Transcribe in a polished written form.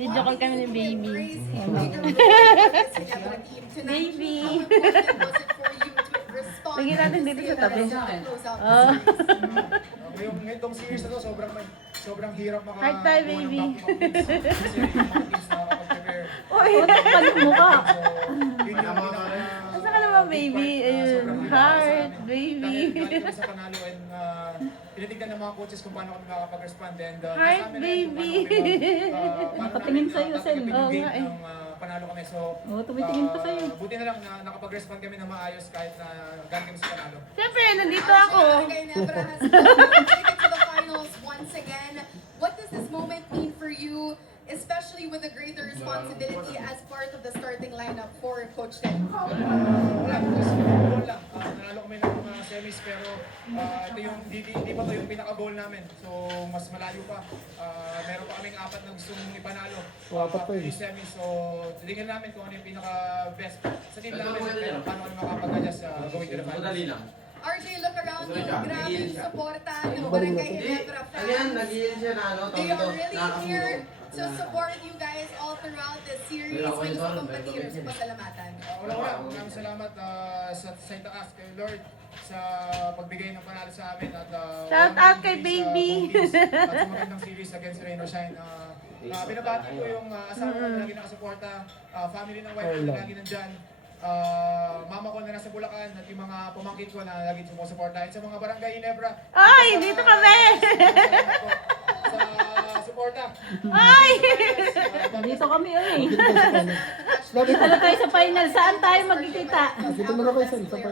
Video call kami ni baby. Baby. Lagyan natin dito sa tabi. Oh. Ngayon itong series na to, sobrang hirap maka... Heart tayo, baby. Kasi yung mga kids nakakapag-prepare. Uy, ano mo ka? So, yun yung Asa ka naman, baby? Ayun, heart, baby. Dahil galing kami sa panalo and tinitignan ng mga coaches kung paano kami makakapag-respond. And Heart, nasabi na yun kung baby. paano Nakatingin namin sa'yo, Sen. tatanggapin Oo yung nga game eh. ng panalo kami. So, tumitingin pa sa'yo. Buti na lang na nakapag-respond kami na maayos kahit na galing kami sa panalo. Siyempre, nandito ako. Barangay Nebra has taken to the finals once again. What does this moment mean for you, especially with a greater responsibility as part of the starting lineup for Coach Ted? Wala, just goal lang. Nanalo kami ng mga semis pero ito yung, hindi pa to yung pinaka-goal namin. So, mas malayo pa. Meron pa kaming apat na gustong ipanalo. Yung semis. So, tingnan namin kung ano yung pinaka-best sa team namin. At paano kami makapag-adjust going to the finals. RJ, look around you. Grabe yung suporta ng Barangay Nebra fans. They are really here to support you guys all throughout the series. May gusto kong patirin sa pasalamatan. Wala. Maraming salamat sa itaas kay Lord sa pagbigay ng panalo sa amin at Shout out kay baby. at sa magandang series against Rain or Shine. Binabati ko yung asawa ko na lagi nakasuporta, family ng wife ko na lagi nandyan, mama ko na nasa Bulacan at yung mga pamangkin ko na lagi sumusuporta. At sa mga barangay Ginebra. Ay, dito kami. Sa suporta. Ay! Dito kami, eh. Lagi Dito na tayo sa final. Saan tayo magkikita? Dito muna kayo, Sen.